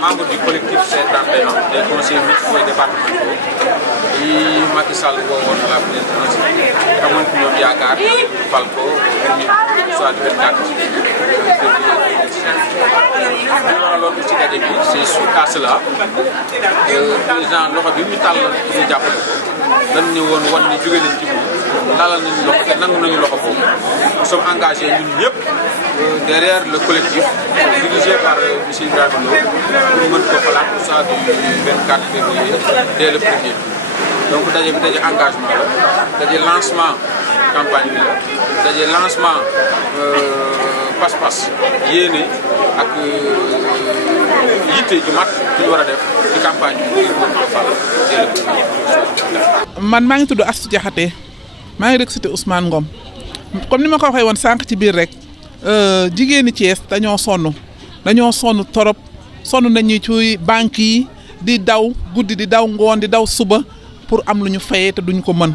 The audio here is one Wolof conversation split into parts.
membre du collectif C31 des conseillers municipaux et départementaux yi Macky Sall woowoon à la présidence amoon ci ñoom yaakaar fal ko soit du 24 loolu ci daje bi c'est suite à cela président loxo bi mu tàll ñu jàppale ko dañ ne woon wan ni jóge leen ci moom tàllal nañu loxo te nangu nañu loxo boobu nous sommes engagés ñun ñëpp derrière le collectif dirigé par monsieur Ibrahima Lo pour mën ko falaat soit du 24 février dès le premier tour donc daje bi daje engagement la daje lancement campagne bi la daje lancement pas-pas yéene ak yitte ju mat ñu war a def ci campagne bi ngir mën ko fal dès le premier tour. man maa ngi tudd Astou Diakhaté maa ngi recruté Ousmane Ngom comme ni ma ko waxee woon sànq ci biir rek jigéeni Thiès dañoo sonn torop sonn nañu ci banques yi di daw guddi di daw ngoon di daw suba pour am lu ñu fayee te duñ ko mën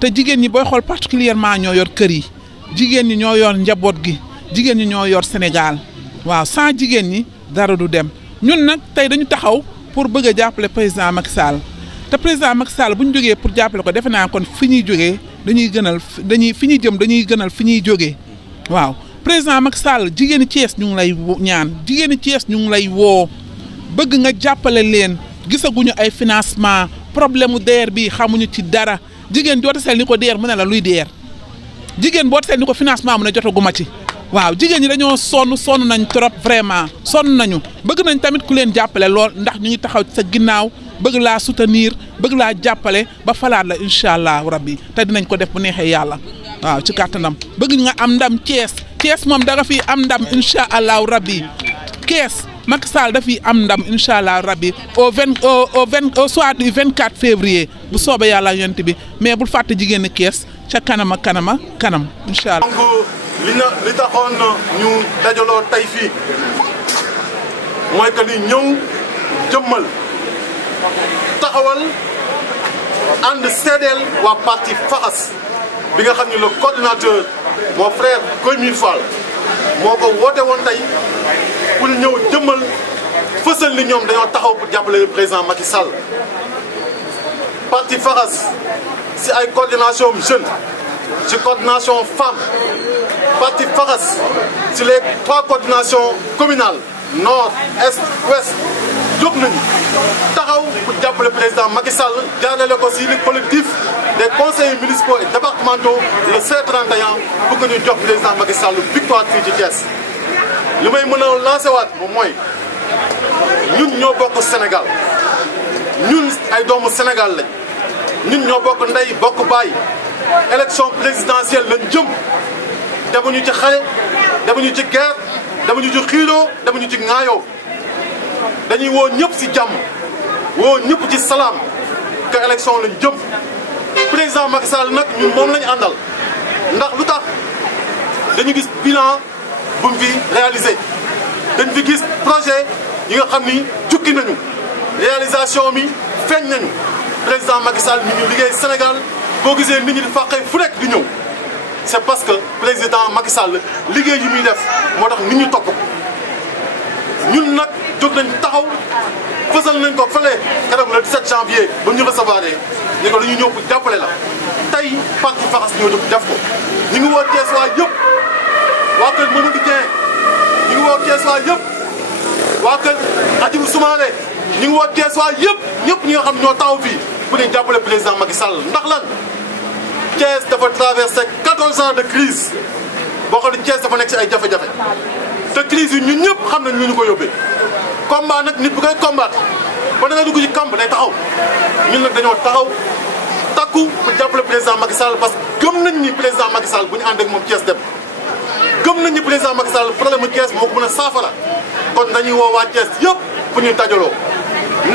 te jigéen ñi booy xool particulièrement ñoo yor kër yi jigéen ñi ñoo yor njaboot gi jigéen ñi ñoo yor Sénégal waaw sans jigéen ñi dara du dem ñun nag tey dañu taxaw pour bëgg a jàppale président Macky Sall te président Macky Sall bu ñu jógee pour jàppale ko defe naa kon fi ñuy jógee fi ñuy jëm dañuy gënal fi ñuy jógee waaw président Macky Sall jigéeni Thiès ñu ngi lay ñaan jigéeni Thiès ñu ngi lay woo bëgg nga jàppale leen gisaguñu ay financement problème mu DER bi xamuñu ci dara jigéen joote sel ni ko DER mu ne la luy DER jigéen boote sel ni ko financement mu ne jotaguma ci waaw jigéen ñi dañoo sonn nañ trop vraiment sonn nañu bëgg nañ tamit ku leen jàppale lool ndax ñu ngi taxaw sa ginnaaw bëgg laa soutenir bëgg laa jàppale ba falaat la incha allah rabbi te dinañ ko def bu neexee yàlla waaw ci kàttanam bëgg nga am ndam Thiès moom danga fi am ndam incha allahu rabbi Thiès Macky Sall dafiy am ndam incha allah rabbi au soir du 24 février bu soobee yàlla yonent bi mais bul fàtte jigéen Thiès ca kanam incha allah. li taxoon ñu dajaloo tey fii mooy que ni ñëw jëmmal taxawal ànd seedeel waa parti Faxas bi nga xam ni le coordinateur mon frère Goymi Fall moo ko woote woon tey pour ñëw jëmmal fësal ni ñoom dañoo taxaw pour jàppale le président Macky Sall parti Faxas si ay coordination jeune ci coordination femme parti Faxas sur les 3 coordinations communales nord est ouest jóg nañu taxaw pour jàppale président Macky Sall jaarale ko si le collectif des conseillers municipaux et départementaux le C31 pour que ñu jox président Macky Sall victoire fii ci Thiès li may mën a lancé waat moom mooy ñun ñoo bokk Sénégal ñun ay doomu Sénégal lañ ñun ñoo bokk ndey bokk baay élection présidentielle lañ jëm demuñu ci xare demuñu ci guerre demuñu ci xiiroo demuñu ci ŋaayoo dañuy woo ñëpp ci jàmm woo ñëpp ci salaam que élection lañ jëm président Macky Sall nag ñun moom lañu àndal ndax lu tax dañu gis bilan bu mu fi réalisé dañ fi gis projet yi nga xam ni jukki nañu réalisation mi feeñ nañu président Macky Sall mi ngi liggéey Sénégal boo gisee nit ñi di fàqee fu nekk di ñëw c'est parce que président Macky Sall liggéey yi muy def moo tax nit ñu topp ko ñun nag jóg nañ taxaw fësal nañ ko fële keroog le 17 janvier ba ñu recevoir ñu ko dañuy ñëw pour jàppale la tey parti Faxas ñoo jóg def ko ñu ngi woo Thiès waa yëpp waa kër Mamadou Dieng ñu ngi woo Thiès waa yëpp waa kër Adjibou Soumaré ñu ngi woo Thiès waa yëpp ñëpp ñi nga xam ñoo taxaw fii pour ñu jàppale président Macky Sall ndax lan Thiès dafa traversé 14 ans de crise boo xam ne Thiès dafa nekk si ay jafe-jafe te crise yi ñun ñëpp xam nañ lu ñu ko yóbbee combat nag nit bu koy combattre ba da nga dugg ci camp day taxaw ñun nag dañoo taxaw takku pour jàppale président Macky Sall parce que gëm nañ ni président Macky Sall bu ñu ànd ak moom Thiès dem gëm nañ ni président Macky Sall problème mu Thiès moo ko mën a saafara kon dañuy woo waa Thiès yëpp pour ñuy dajaloo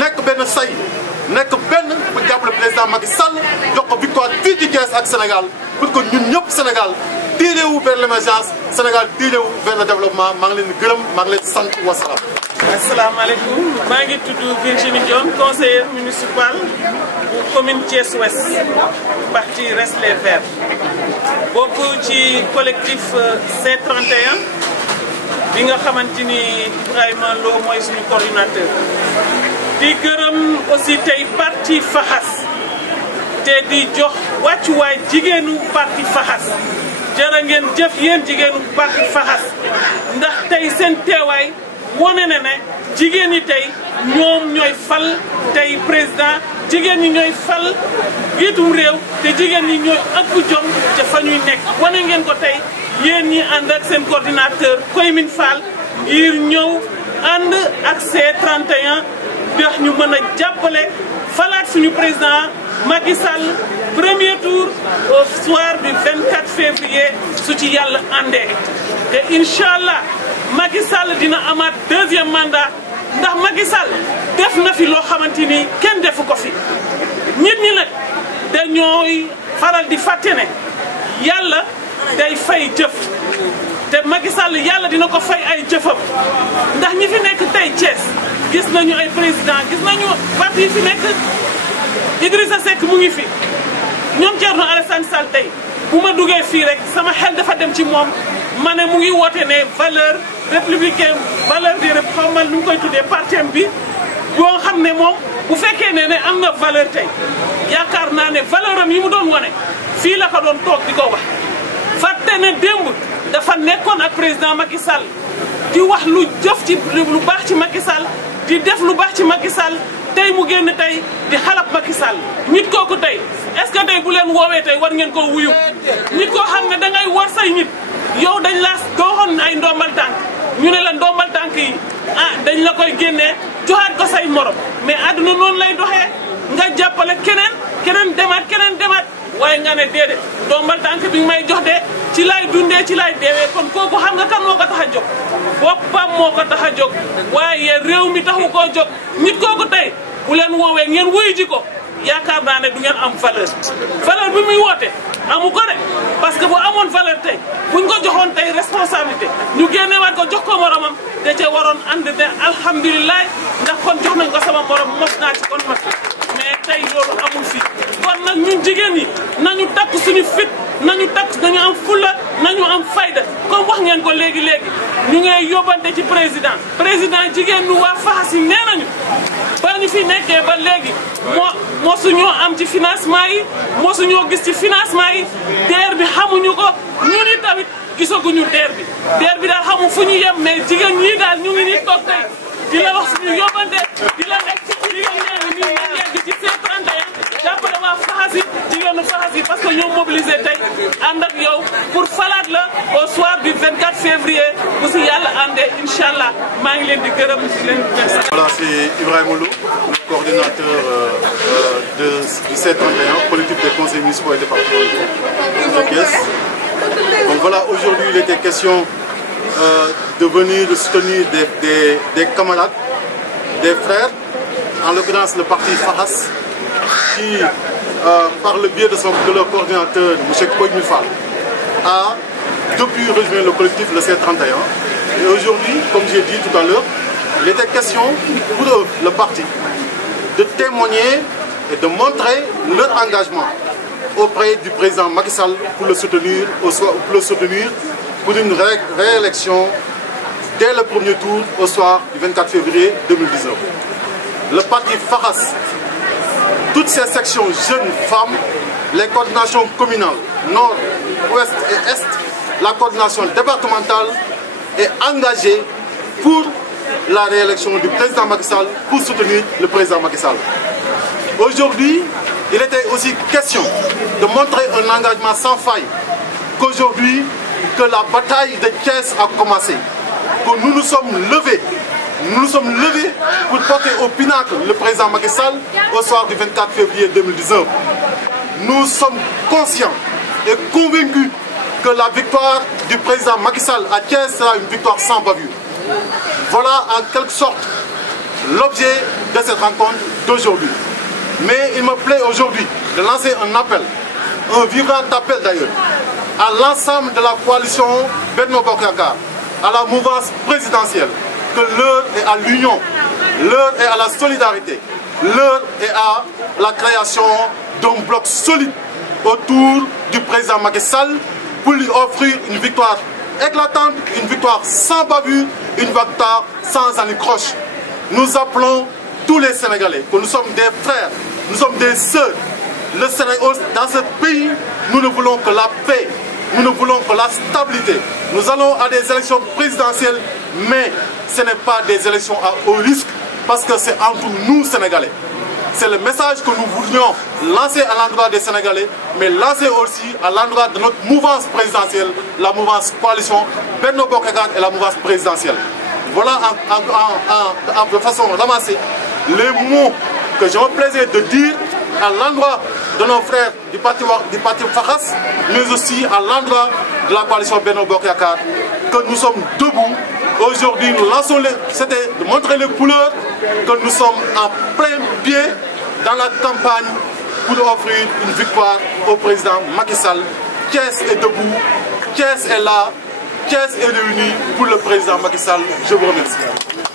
nekk benn say nekk benn pour jàppale président Macky Sall jox ko victoire fii ci Thiès ak Sénégal pour que ñun ñëpp Sénégal tiré wu vers l'émergence Sénégal tiré wu vers le développement maa ngi leen di gërëm maa ngi leen di sant wa salaam. asalaamaaleykum maa ngi tudd Virginie Dione conseillère municipale bu commune Thiès Ouest parti Reste les Verts bokk ci collectif C31 bi nga xamante ni Ibrahima Lo mooy suñu coordinateur di gërëm aussi tey parti Faxas te di jox wàccuwaay jigéenu parti Faxas jërë ngeen jëf yéen jigéenu parti Faxas ndax tey seen teewaay wone na ne jigéen ñi tey ñoom ñooy fal tey président jigéen ñi ñooy fal jiitum réew te jigéen ñi ñooy ëpp jom ca fa ñuy nekk wane ngeen ko tey yéen ñi ànd ak seen coordinateur Koymine Fall ngir ñëw ànd ak C31 ndax ñu mën a jàppale falaat suñu président Macky Sall premier tour au soir du 24 février su ci yàlla àndee te incha allah Macky Sall dina amaat deuxième mandat ndax Macky Sall def na fi loo xamante ni kenn defu ko fi nit ñi nag dañooy faral di fàtte ne yàlla day fay jëf te Macky Sall yàlla dina ko fay ay jëfam ndax ñi fi nekk tey Thiès gis nañu ay président gis nañu parti yi fi nekk Idrissa Seck mu ngi fi ñoom Thierno Alassane Sall tey bu ma duggee fii rek sama xel dafa dem ci moom ma ne mu ngi woote ne valeur républicaine valeur di xamal nu ngi koy tuddee partem bi boo xam ne moom bu fekkee ne am na valeur tey yaakaar naa ne valeur am yi mu doon wane fii la ko doon toog di ko wax fàtte ne démb dafa nekkoon ak président Macky Sall di wax lu jëf ci lu baax ci Macky Sall di def lu baax ci Macky Sall tey mu génn tey di xalab Macky Sall nit kooku tey est-ce que tey bu leen woowee tey war ngeen koo wuyu nit koo xam ne dangay war say nit yow dañ la dooxoon ay ndombal tànk ñu ne la ndombal tànk yi dañ la koy génnee joxaat ko say morom mais àdduna noonu lay doxee nga jàppale keneen demaat waaye nga ne déedéet ndombal tànk bi may jox de ci lay dundee ci lay deewee kon kooku xam nga kan moo ko tax a jóg boppam moo ko tax a jóg waaye réew mi taxu koo jóg nit kooku tey bu leen woowee ngeen wuyu ji ko yaakaar naa ne du ngeen am valeur bi muy woote amu ko de parce que bu amoon valeur tey buñ ko joxoon tey responsabilité ñu génnewaat ko jox ko moromam da ca waroon ànd ne alhamdulilah ndax kon jox nañ ko sama morom mos naa ci kon mos mais tey loolu amul fii kon nag ñun jigéen ñi nañu takk suñu fit nañu am fulla nañu am fayda comme wax ngeen ko léegi ñu ngay yóbbante ci président jigéen ñu waa Faxas yi nee nañu ba ñu fi nekkee ba léegi mosuñoo am ci financement yi mosuñoo gis ci financement yi DER bi xamuñu ko ñu ni tamit gisaguñu DER bi daal xamu fu ñu yem mais jigéen ñii daal ñu ngi nii toog tey di la wax suñu yóbbante di la nekk jigéen ñi nii yegg ci C31 jàppale waa Faxas yi jigéenu Faxas yi parce que ñoo mobilisé tey ànd ak yow pour falaat la au soir du 24 février bu si yàlla àndee incha allah maa ngi leen di gërëm di leen merci. Voilà, c'est Ibrahima Lo, le coordinateur du C31, politique des conseils municipaux et départementaux de Thiès. Donc voilà, aujourd'hui il était question de venir de soutenir des camarades, des frères, en l'occurrence le parti Faxas, qui, par le biais de leur coordinateur, M. Koymine Fall, a depuis rejoint le collectif, le C31. Et aujourd'hui, comme j'ai dit tout à l'heure, il était question pour eux, le parti, de témoigner et de montrer leur engagement auprès du président Macky Sall pour le soutenir pour une réélection dès le premier tour au soir du 24 février 2019. Le parti Faxas, toutes ces sections jeunes femmes, les coordinations communales, nord, ouest et est, la coordination départementale est engagée pour la réélection du président Macky Sall, pour soutenir le président Macky Sall. Aujourd'hui, il était aussi question de montrer un engagement sans faille, qu'aujourd'hui, que la bataille de Thiès a commencé, que nous nous sommes levés pour porter au pinacle le président Macky Sall au soir du 24 février 2019. Nous sommes conscients et convaincus que la victoire du président Macky Sall à Thiès sera une victoire sans bavure. Voilà en quelque sorte l'objet de cette rencontre d'aujourd'hui. Mais il me plaît aujourd'hui de lancer un appel, un vibrant appel d'ailleurs, à l'ensemble de la coalition Benno Bokk Yakaar, à la mouvance présidentielle, que l'heure est à l'union, l'heure est à la solidarité, l'heure est à la création d'un bloc solide autour du président Macky Sall pour lui offrir une victoire éclatante, une victoire sans bavure, une victoire sans anicroche. Nous appelons tous les Sénégalais que nous sommes des frères, nous sommes des sœurs. Le Sénégal, dans ce pays, nous ne voulons que la paix, nous ne voulons que la stabilité. Nous allons à des élections présidentielles, mais ce n'est pas des élections à haut risque, parce que c'est entre nous Sénégalais. C'est le message que nous voulions lancer à l'endroit des Sénégalais, mais lancer aussi à l'endroit de notre mouvance présidentielle, la mouvance coalition Benno Bokk Yakaar et la mouvance présidentielle. Voilà de façon ramassée les mots que j'ai le plaisir de dire à l'endroit de nos frères du parti Faxas, mais aussi à l'endroit de la coalition Benno Bokk Yakaar, que nous sommes debout. Aujourd'hui, nous lançons c'était de montrer les couleurs que nous sommes en plein pied dans la campagne pour offrir une victoire au président Macky Sall. Thiès est debout, Thiès est là, Thiès est réunie pour le président Macky Sall. Je vous remercie.